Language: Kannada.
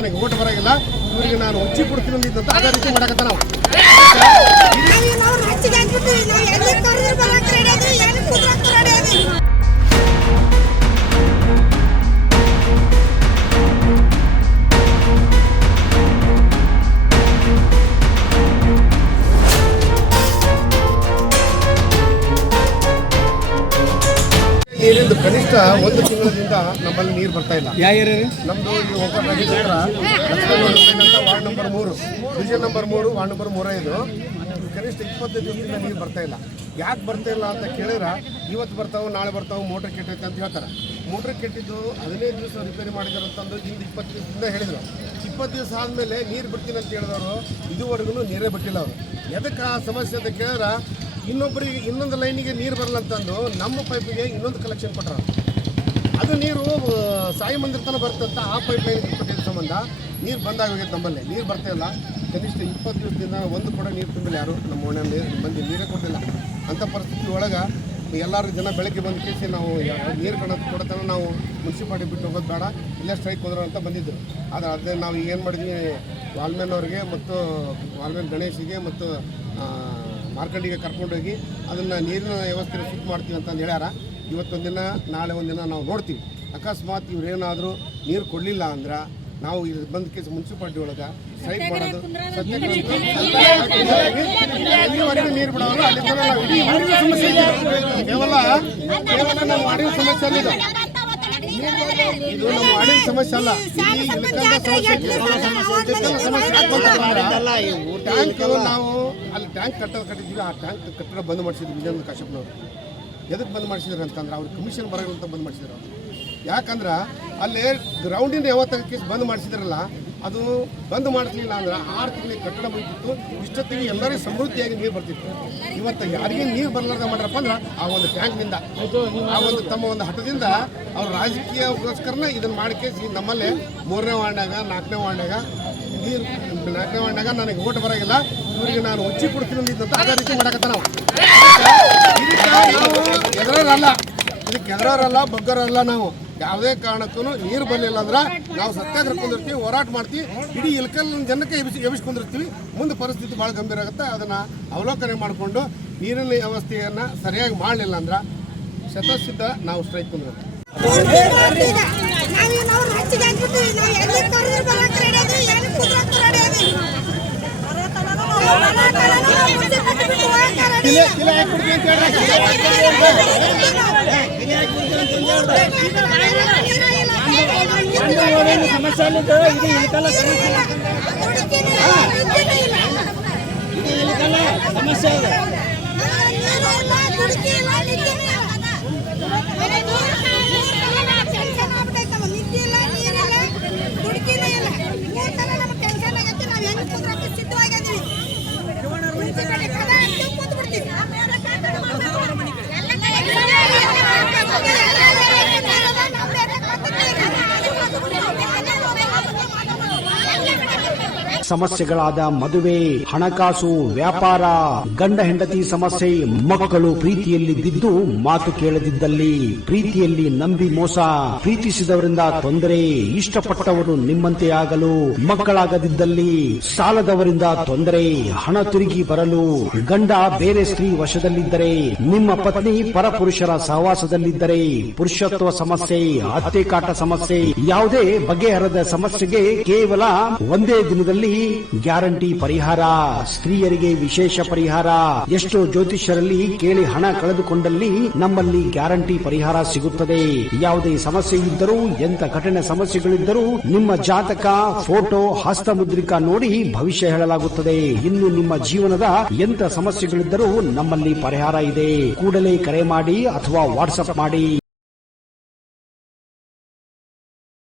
ನನಗೆ ಓಟ್ ಬರಂಗಿಲ್ಲ, ಇವರಿಗೆ ನಾನು ಉಚ್ಚಿ ಕೊಡ್ತೀನಿ ಅಂದಿದ್ದಂತ ಅದೇ ರೀತಿ ಮಾಡಕತ್ತ ನಾವು ನೀರಿಂದು ಕನಿಷ್ಠ ಒಂದು ತಿಂಗಳಿಂದ ನಮ್ಮಲ್ಲಿ ನೀರು ಬರ್ತಾ ಇಲ್ಲ. ನಮ್ದು ಈ ಒಬ್ಬರ ward number 3 division number 3 ward number 35 ಕನಿಷ್ಠ 25 ದಿವಸದಿಂದ ನೀರು ಬರ್ತಾ ಇಲ್ಲ. ಯಾಕೆ ಬರ್ತಾ ಇಲ್ಲ ಅಂತ ಕೇಳಿದ್ರೆ ಇವತ್ತು ಬರ್ತಾವೆ ನಾಳೆ ಬರ್ತಾವೆ ಮೋಟ್ರ್ ಕೆಟ್ಟೈತೆ ಅಂತ ಹೇಳ್ತಾರೆ. ಮೋಟ್ರ್ ಕೆಟ್ಟಿದ್ದು 15 ದಿವಸ ರಿಪೇರಿ ಮಾಡಿದಾರೆ ಅಂತಂದು ಹಿಂದೆ 20 ದಿವಸದಿಂದ ಹೇಳಿದರು. 20 ದಿವಸ ಆದಮೇಲೆ ನೀರು ಬಿಡ್ತೀನಿ ಅಂತ ಹೇಳಿದವರು ಇದುವರೆಗೂ ನೀರೇ ಬಿಟ್ಟಿಲ್ಲ. ಅವರು ಎದಕ್ಕೆ ಆ ಸಮಸ್ಯೆ ಅಂತ ಕೇಳಿದ್ರೆ ಇನ್ನೊಬ್ಬರಿಗೆ ಇನ್ನೊಂದು ಲೈನಿಗೆ ನೀರು ಬರಲ್ಲ ಅಂತಂದು ನಮ್ಮ ಪೈಪಿಗೆ ಇನ್ನೊಂದು ಕಲೆಕ್ಷನ್ ಕೊಟ್ಟರು. ಅದು ನೀರು ಸಾಯಿ ಮಂದಿರ ತನಕ ಬರ್ತಂತ ಆ ಪೈಪ್ ಲೈನ್ ಕೊಟ್ಟಿದ್ದ ಸಂಬಂಧ ನೀರು ಬಂದಾಗೋಗೈತೆ. ನಮ್ಮಲ್ಲಿ ನೀರು ಬರ್ತಾ ಇಲ್ಲ. ಕನಿಷ್ಠ 20 ದಿವಸದಿಂದ ಒಂದು ಕೂಡ ನೀರು ತುಂಬಿಲ್ಲ. ಯಾರು ನಮ್ಮ ಓಣೆಯಲ್ಲಿ ಬಂದು ನೀರೇ ಕೊಟ್ಟಿಲ್ಲ. ಅಂಥ ಪರಿಸ್ಥಿತಿ ಒಳಗೆ ಎಲ್ಲರೂ ಜನ ಬೆಳಗ್ಗೆ ಬಂದು ಕೇಸಿ ನಾವು ನೀರು ಕೊಡತನ ನಾವು ಮುನ್ಸಿಪಾಲಿಟಿ ಬಿಟ್ಟು ಹೋಗೋದು ಬೇಡ, ಇಲ್ಲೇ ಸ್ಟ್ರೈಕ್ ಹೋದ್ರು ಅಂತ ಬಂದಿದ್ದರು. ಆದರೆ ಅದೇ ನಾವು ಏನು ಮಾಡಿದ್ವಿ, ವಾಲ್ಮೇನವ್ರಿಗೆ ಮತ್ತು ವಾಲ್ಮೇನ್ ಗಣೇಶಿಗೆ ಮತ್ತು ಮಾರ್ಕಂಡಿಗೆ ಕರ್ಕೊಂಡೋಗಿ ಅದನ್ನು ನೀರಿನ ವ್ಯವಸ್ಥೆ ಫಿಟ್ ಮಾಡ್ತೀವಿ ಅಂತಂದು ಹೇಳ್ಯಾರ. ಇವತ್ತೊಂದಿನ ನಾಳೆ ಒಂದಿನ ನಾವು ನೋಡ್ತೀವಿ. ಅಕಸ್ಮಾತ್ ಇವ್ರೇನಾದರೂ ನೀರು ಕೊಡಲಿಲ್ಲ ಅಂದ್ರೆ ನಾವು ಇದು ಬಂದ ಕೇಸ್ ಮುನ್ಸಿಪಾಲ್ಟಿ ಒಳಗೆ ಸ್ಟ್ರೈಕ್ ಮಾಡೋದು ಎಲ್ಲಿವರೆಗೂ ನೀರು ಬಿಡೋಲ್ಲ ಅಲ್ಲಿ ನಾವು ಇಡೀ ಊರಿನ ಸಮಸ್ಯೆ ಕೇವಲ ನಮ್ಮ ವಾರ್ಡಿನ ಸಮಸ್ಯೆ ಅಲ್ಲ. ಇದು ನಮ್ಮ ವಾರ್ಡಿನ ಸಮಸ್ಯೆ ಅಲ್ಲ, ಟ್ಯಾಂಕ್ ನಾವು ಅಲ್ಲಿ ಟ್ಯಾಂಕ್ ಕಟ್ಟಿದ್ವಿ. ಆ ಟ್ಯಾಂಕ್ ಕಟ್ಟಡ ಬಂದ್ ಮಾಡಿಸಿದ್ವಿ ವಿಜಯೇಂದ್ರ ಕಾಶ್ಯಪ್ನವರು. ಎದಕ್ಕೆ ಬಂದ್ ಮಾಡಿಸಿದ್ರು ಅಂತಂದ್ರೆ ಅವ್ರಿಗೆ ಕಮಿಷನ್ ಬರೋಲ್ಲ ಅಂತ ಬಂದ್ ಮಾಡಿಸಿದ್ರು. ಯಾಕಂದ್ರೆ ಅಲ್ಲಿ ಗ್ರೌಂಡಿಂದ ಯಾವತ್ತಾಗ ಕೇಸ್ ಬಂದ್ ಮಾಡಿಸಿದ್ರಲ್ಲ, ಅದು ಬಂದ್ ಮಾಡಿಸ್ಲಿಲ್ಲ ಅಂದ್ರೆ 6 ತಿಂಗಳಿಗೆ ಕಟ್ಟಡ ಬಂದಿತ್ತು. ಇಷ್ಟೊತ್ತಿಗೆ ಎಲ್ಲರಿಗೂ ಸಮೃದ್ಧಿಯಾಗಿ ನೀರು ಬರ್ತಿತ್ತು. ಇವತ್ತು ಯಾರಿಗೆ ನೀರು ಬರಲಾರ್ದ ಮಾಡ್ರಪ್ಪ ಅಂದ್ರೆ ಆ ಒಂದು ಟ್ಯಾಂಕ್ನಿಂದ, ಆ ಒಂದು ತಮ್ಮ ಒಂದು ಹಠದಿಂದ ಅವ್ರು ರಾಜಕೀಯಕ್ಕೋಸ್ಕರನ ಇದನ್ನು ಮಾಡಿಕೇಸಿ ನಮ್ಮಲ್ಲಿ 3ನೇ ವಾರ್ಡ್ನಾಗ 4ನೇ ವಾರ್ಡ್ನಾಗ ನೀರು 4ನೇ ವಾರ್ಡ್ನಾಗ ನನಗೆ ಓಟ್ ಬರಂಗಿಲ್ಲ, ಇವರಿಗೆ ನಾನು ಉಚ್ಚಿ ಕೊಡ್ತೀನಿ ಅಂದಿದ್ದಂತ ಅದೇ ರೀತಿ ಮಾಡಕತ್ತ ನಾವು ಎದುರಲ್ಲ. ಇದಕ್ಕೆ ಎದುರಲ್ಲ ಬಗ್ಗರಲ್ಲ. ನಾವು ಯಾವುದೇ ಕಾರಣಕ್ಕೂ ನೀರು ಬರಲಿಲ್ಲ ಅಂದ್ರೆ ನಾವು ಸತ್ಯಾಗ್ರಹ ಕುಂದಿರ್ತೀವಿ, ಹೋರಾಟ ಮಾಡ್ತೀವಿ, ಇಡೀ ಇಲ್ಕಲ್ ಜನಕ್ಕೆ ಎಬ್ಬಿಸ್ಕೊಂಡಿರ್ತೀವಿ. ಮುಂದೆ ಪರಿಸ್ಥಿತಿ ಭಾಳ ಗಂಭೀರ ಆಗುತ್ತೆ. ಅದನ್ನು ಅವಲೋಕನೆ ಮಾಡಿಕೊಂಡು ನೀರಿನ ವ್ಯವಸ್ಥೆಯನ್ನು ಸರಿಯಾಗಿ ಮಾಡಲಿಲ್ಲ ಅಂದ್ರೆ ಶತಸಿದ್ಧ ನಾವು ಸ್ಟ್ರೈಕ್ ಕುಂದಿರ್ತೀವಿ. ಸಮಸ್ಯೆ ಇದು ಇಳಕಲ್ಲ ಸಮಸ್ಯೆ, ಇದು ಇಳಕಲ್ಲ ಸಮಸ್ಯೆ ಇದೆ. ಸಮಸ್ಯೆಗಳಾದ ಮದುವೆ, ಹಣಕಾಸು, ವ್ಯಾಪಾರ, ಗಂಡ ಹೆಂಡತಿ ಸಮಸ್ಯೆ, ಮಕ್ಕಳು ಪ್ರೀತಿಯಲ್ಲಿ ಬಿದ್ದು ಮಾತು ಕೇಳದಿದ್ದಲ್ಲಿ, ಪ್ರೀತಿಯಲ್ಲಿ ನಂಬಿ ಮೋಸ, ಪ್ರೀತಿಸಿದವರಿಂದ ತೊಂದರೆ, ಇಷ್ಟಪಟ್ಟವರು ನಿಮ್ಮಂತೆ ಆಗಲು ಮಕ್ಕಳಾಗದಿದ್ದಲ್ಲಿ, ಸಾಲದವರಿಂದ ತೊಂದರೆ, ಹಣ ತಿರುಗಿ ಬರಲು, ಗಂಡ ಬೇರೆ ಸ್ತ್ರೀ ವಶದಲ್ಲಿದ್ದರೆ, ನಿಮ್ಮ ಪತ್ನಿ ಪರಪುರುಷರ ಸಹವಾಸದಲ್ಲಿದ್ದರೆ, ಪುರುಷತ್ವ ಸಮಸ್ಯೆ, ಅತ್ತೆ ಕಾಟ ಸಮಸ್ಯೆ, ಯಾವುದೇ ಬಗೆಹರದ ಸಮಸ್ಯೆಗೆ ಕೇವಲ ಒಂದೇ ದಿನದಲ್ಲಿ ಗ್ಯಾರಂಟಿ ಪರಿಹಾರ. ಸ್ತ್ರೀಯರಿಗೆ ವಿಶೇಷ ಪರಿಹಾರ. ಎಷ್ಟೋ ಜ್ಯೋತಿಷ್ಯರಲ್ಲಿ ಕೇಳಿ ಹಣ ಕಳೆದುಕೊಂಡಲ್ಲಿ ನಮ್ಮಲ್ಲಿ ಗ್ಯಾರಂಟಿ ಪರಿಹಾರ ಸಿಗುತ್ತದೆ. ಯಾವುದೇ ಸಮಸ್ಯೆ ಇದ್ದರೂ, ಎಂತ ಕಠಿಣ ಸಮಸ್ಯೆಗಳಿದ್ದರೂ ನಿಮ್ಮ ಜಾತಕ, ಫೋಟೋ, ಹಸ್ತಮುದ್ರಿಕಾ ನೋಡಿ ಭವಿಷ್ಯ ಹೇಳಲಾಗುತ್ತದೆ. ಇನ್ನು ನಿಮ್ಮ ಜೀವನದ ಎಂತ ಸಮಸ್ಯೆಗಳಿದ್ದರೂ ನಮ್ಮಲ್ಲಿ ಪರಿಹಾರ ಇದೆ. ಕೂಡಲೇ ಕರೆ ಮಾಡಿ ಅಥವಾ ವಾಟ್ಸ್ಆಪ್ ಮಾಡಿ.